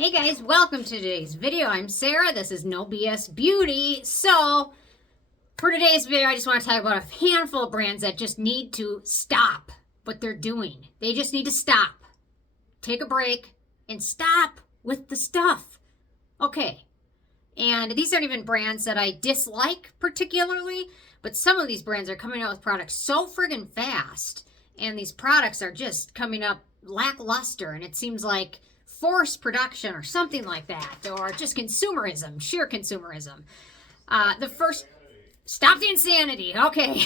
Hey guys, welcome to today's video. I'm Sarah. This is No BS Beauty. So, for today's video, I just want to talk about a handful of brands that just need to stop what they're doing. They just need to stop. Take a break and stop with the stuff. Okay. And these aren't even brands that I dislike particularly, but some of these brands are coming out with products so friggin' fast, and these products are just coming up lackluster, and it seems like forced production or something like that, or just consumerism, sheer consumerism. Stop the insanity. Okay.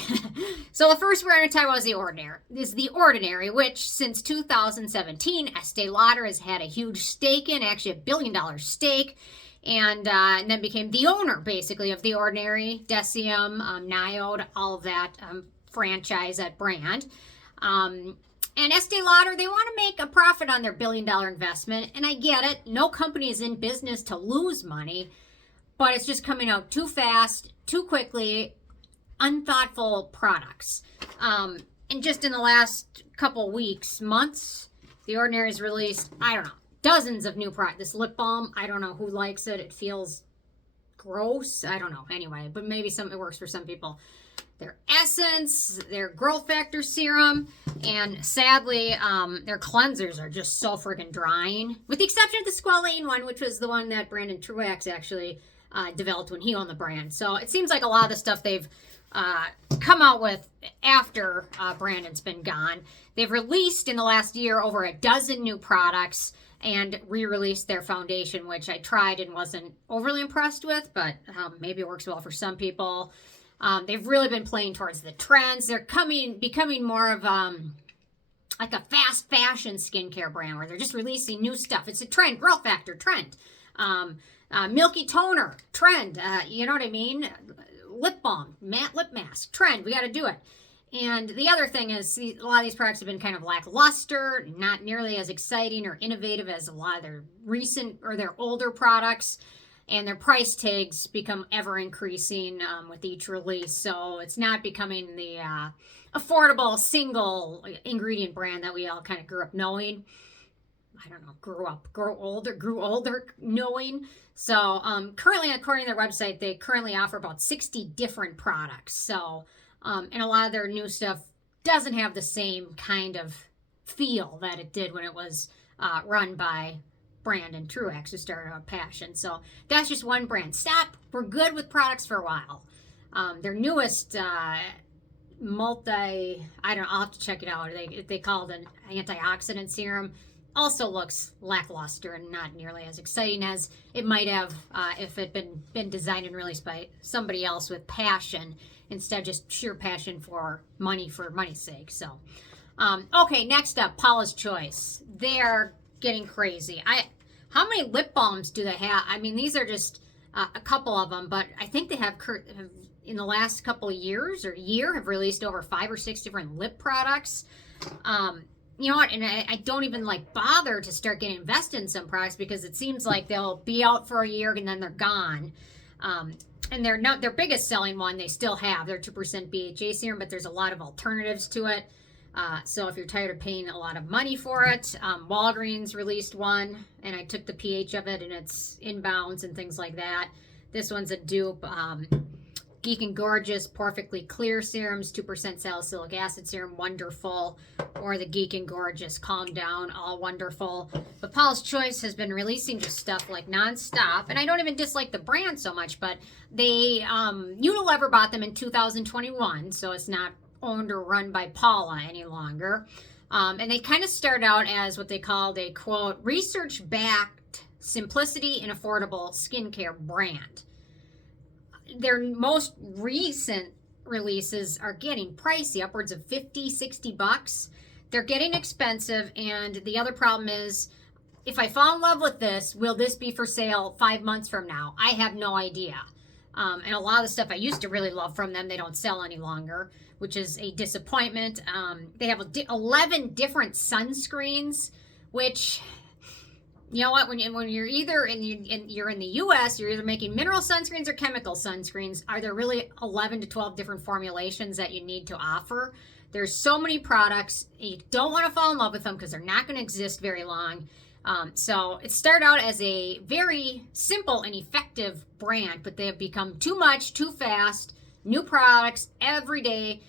So the first we're going to talk about is The Ordinary, which since 2017, Estee Lauder has had a huge stake in, actually a $1 billion stake, and then became the owner, basically, of The Ordinary, Deciem, Niode, all of that franchise, that brand. And Estee Lauder, they want to make a profit on their $1 billion investment, and I get it. No company is in business to lose money, but it's just coming out too fast, too quickly, unthoughtful products. And just in the last couple weeks, months, The Ordinary has released, I don't know, dozens of new products. This lip balm, I don't know who likes it. It feels gross. I don't know. Anyway, but maybe it works for some people. Their essence, their growth factor serum, and sadly, their cleansers are just so friggin' drying. With the exception of the Squalane one, which was the one that Brandon Truax actually developed when he owned the brand. So it seems like a lot of the stuff they've come out with after Brandon's been gone. They've released in the last year over a dozen new products and re-released their foundation, which I tried and wasn't overly impressed with, but maybe it works well for some people. They've really been playing towards the trends. They're becoming more of like a fast fashion skincare brand where they're just releasing new stuff. It's a trend, growth factor trend, milky toner trend. You know what I mean? Lip balm, matte lip mask trend. We got to do it. And the other thing is, a lot of these products have been kind of lackluster, not nearly as exciting or innovative as a lot of their recent or their older products. And their price tags become ever increasing with each release. So it's not becoming the affordable single ingredient brand that we all kind of grew up knowing. I don't know, grew older knowing. So currently, according to their website, they currently offer about 60 different products. So, and a lot of their new stuff doesn't have the same kind of feel that it did when it was run by Brandon Truax, who started out Passion. So that's just one brand. Stop. We're good with products for a while. Their newest I don't know, I'll have to check it out. They call it an antioxidant serum. Also looks lackluster and not nearly as exciting as it might have if it had been designed and released by somebody else with passion instead of just sheer passion for money's sake. So, okay, next up, Paula's Choice. They're getting crazy. How many lip balms do they have? I mean, these are just a couple of them, but I think they have in the last couple of years or year have released over 5 or 6 different lip products. You know what? And I don't even bother to start getting invested in some products because it seems like they'll be out for a year and then they're gone. And their biggest selling one they still have. Their 2% BHA serum, but there's a lot of alternatives to it. So if you're tired of paying a lot of money for it, Walgreens released one, and I took the pH of it, and it's inbounds and things like that. This one's a dupe. Geek and Gorgeous Porefectly Clear Serums, 2% salicylic acid serum, wonderful. Or the Geek and Gorgeous Calm Down, all wonderful. But Paula's Choice has been releasing just stuff nonstop, and I don't even dislike the brand so much, but they Unilever bought them in 2021, so it's not owned or run by Paula any longer. And they kind of start out as what they called a, quote, research-backed simplicity and affordable skincare brand. Their most recent releases are getting pricey, upwards of $50, $60. They're getting expensive, and the other problem is, if I fall in love with this, will this be for sale 5 months from now? I have no idea. And a lot of the stuff I used to really love from them, they don't sell any longer, which is a disappointment. They have 11 different sunscreens, which, you know what, when you're either you're in the U.S., you're either making mineral sunscreens or chemical sunscreens. Are there really 11 to 12 different formulations that you need to offer? There's so many products. You don't want to fall in love with them because they're not going to exist very long. So it started out as a very simple and effective brand, but they have become too much, too fast, new products every day,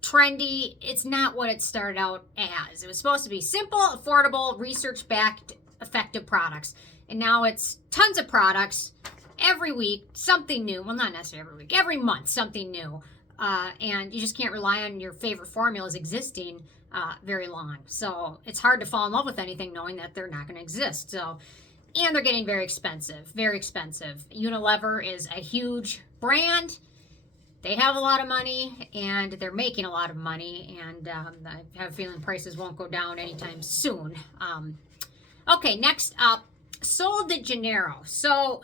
trendy. It's not what it started out as. It was supposed to be simple, affordable, research-backed, effective products. And now it's tons of products every week, something new. Well, not necessarily every week, every month, something new. And you just can't rely on your favorite formulas existing very long. So it's hard to fall in love with anything knowing that they're not going to exist. So, and they're getting very expensive, very expensive. Unilever is a huge brand. They have a lot of money and they're making a lot of money. And I have a feeling prices won't go down anytime soon. Okay, next up, Sol de Janeiro. So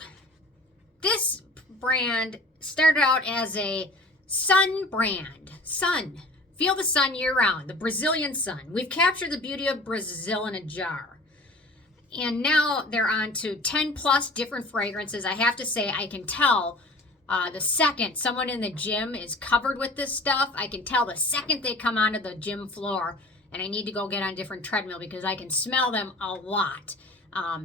this brand started out as a sun brand. Sun. Feel the sun year-round, the Brazilian sun. We've captured the beauty of Brazil in a jar. And now they're on to 10 plus different fragrances. I have to say, I can tell the second someone in the gym is covered with this stuff, I can tell the second they come onto the gym floor, and I need to go get on a different treadmill because I can smell them a lot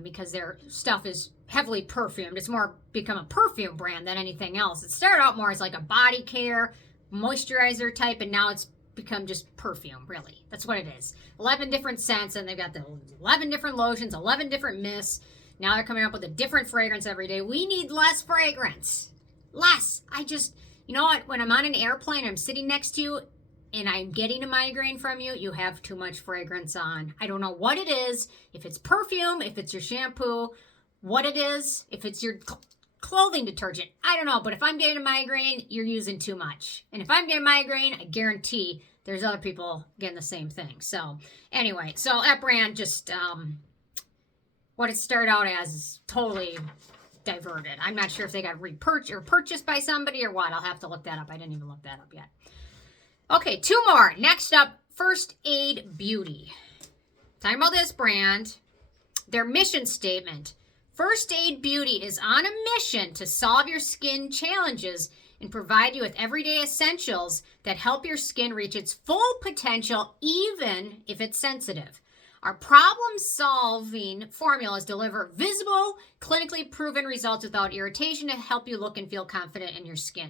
because their stuff is heavily perfumed. It's more become a perfume brand than anything else. It started out more as like a body care, moisturizer type, and now it's become just perfume, really. That's what it is. 11 different scents, and they've got the 11 different lotions, 11 different mists. Now they're coming up with a different fragrance every day. We need less fragrance. Less. You know what? When I'm on an airplane, I'm sitting next to you, and I'm getting a migraine from you, you have too much fragrance on. I don't know what it is. If it's perfume, if it's your shampoo, what it is, if it's your clothing detergent, I don't know. But if I'm getting a migraine, you're using too much. And if I'm getting a migraine, I guarantee there's other people getting the same thing. So anyway, so that brand just, what it started out as is totally diverted. I'm not sure if they got repurchased or purchased by somebody or what. I'll have to look that up. I didn't even look that up yet. Okay, two more. Next up, First Aid Beauty. Talking about this brand, their mission statement. First Aid Beauty is on a mission to solve your skin challenges and provide you with everyday essentials that help your skin reach its full potential, even if it's sensitive. Our problem-solving formulas deliver visible, clinically proven results without irritation to help you look and feel confident in your skin.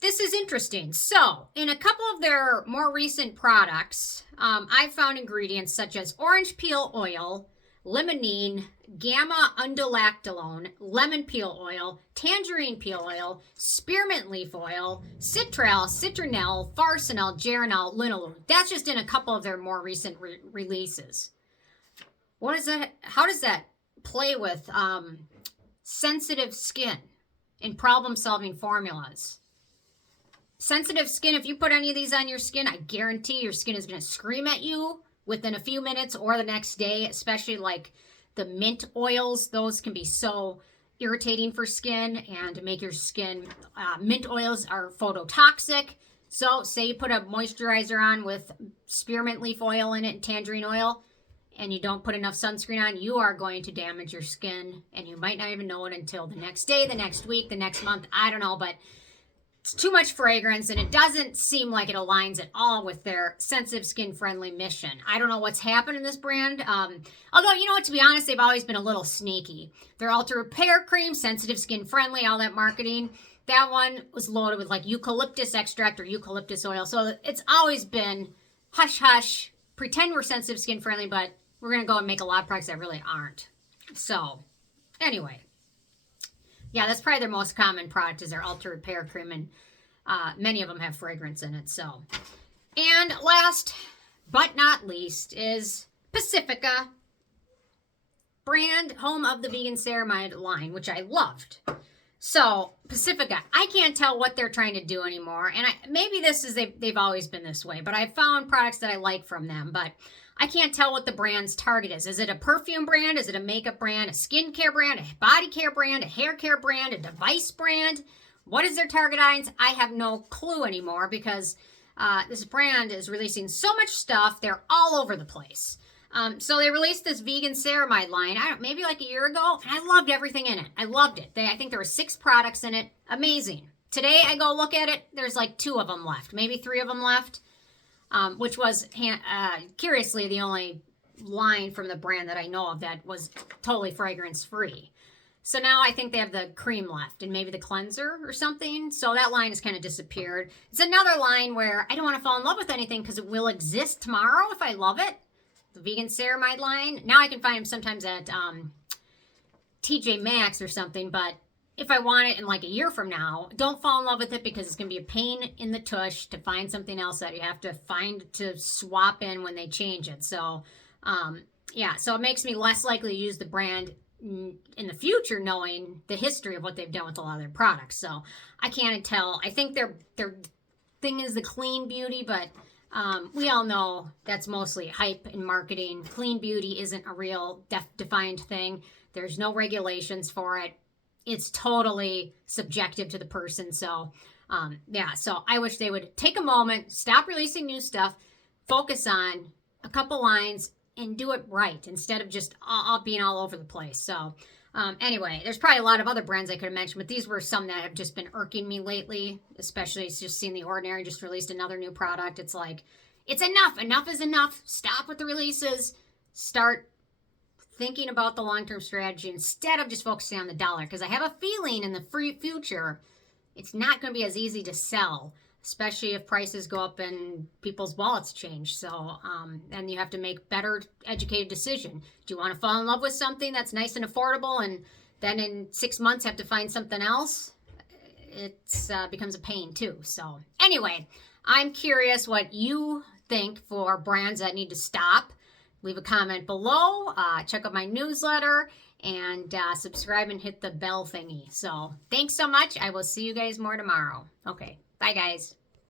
This is interesting. So, in a couple of their more recent products, I've found ingredients such as orange peel oil, limonene, gamma undulactolone, lemon peel oil, tangerine peel oil, spearmint leaf oil, citral, citronelle, farcinel, geranol, linalool. That's just in a couple of their more recent releases. What is that? How does that play with sensitive skin in problem-solving formulas? Sensitive skin, if you put any of these on your skin, I guarantee your skin is going to scream at you within a few minutes or the next day, especially like the mint oils. Those can be so irritating for skin and make your skin, mint oils are phototoxic. So say you put a moisturizer on with spearmint leaf oil in it and tangerine oil, and you don't put enough sunscreen on, you are going to damage your skin, and you might not even know it until the next day, the next week, the next month. I don't know, but it's too much fragrance, and it doesn't seem like it aligns at all with their sensitive skin-friendly mission. I don't know what's happened in this brand. Although, you know what, to be honest, they've always been a little sneaky. Their Ultra Repair Cream, sensitive skin-friendly, all that marketing, that one was loaded with like eucalyptus extract or eucalyptus oil. So it's always been hush-hush, pretend we're sensitive skin-friendly, but we're going to go and make a lot of products that really aren't. So, anyway. Yeah, that's probably their most common product is their Ultra Repair Cream, and many of them have fragrance in it. So, and last but not least is Pacifica, brand, home of the vegan ceramide line, which I loved. So, Pacifica, I can't tell what they're trying to do anymore, and maybe this is they've always been this way, but I've found products that I like from them, but I can't tell what the brand's target is. Is it a perfume brand? Is it a makeup brand? A skincare brand? A body care brand? A hair care brand? A device brand? What is their target audience? I have no clue anymore because this brand is releasing so much stuff. They're all over the place. So they released this vegan ceramide line, maybe like a year ago, and I loved everything in it. I loved it. I think there were 6 products in it. Amazing. Today I go look at it. There's like 2 of them left, maybe 3 of them left. Which was, curiously, the only line from the brand that I know of that was totally fragrance free. So now I think they have the cream left and maybe the cleanser or something. So that line has kind of disappeared. It's another line where I don't want to fall in love with anything because it will exist tomorrow if I love it. The vegan ceramide line. Now I can find them sometimes at TJ Maxx or something, but if I want it in like a year from now, don't fall in love with it because it's going to be a pain in the tush to find something else that you have to find to swap in when they change it. So, yeah, so it makes me less likely to use the brand in the future, knowing the history of what they've done with a lot of their products. So I can't tell. I think their thing is the clean beauty, but we all know that's mostly hype and marketing. Clean beauty isn't a real defined thing. There's no regulations for it. It's totally subjective to the person. So, yeah, so I wish they would take a moment, stop releasing new stuff, focus on a couple lines, and do it right instead of just being all over the place. So, anyway, there's probably a lot of other brands I could have mentioned, but these were some that have just been irking me lately, especially just seeing The Ordinary just released another new product. It's like, it's enough. Enough is enough. Stop with the releases. Start thinking about the long-term strategy instead of just focusing on the dollar, because I have a feeling in the future it's not going to be as easy to sell, especially if prices go up and people's wallets change. So and you have to make better educated decision. Do you want to fall in love with something that's nice and affordable and then in 6 months have to find something else? It becomes a pain too. So anyway, I'm curious what you think for brands that need to stop. Leave a comment below, check out my newsletter, and subscribe and hit the bell thingy. So thanks so much. I will see you guys more tomorrow. Okay, bye guys.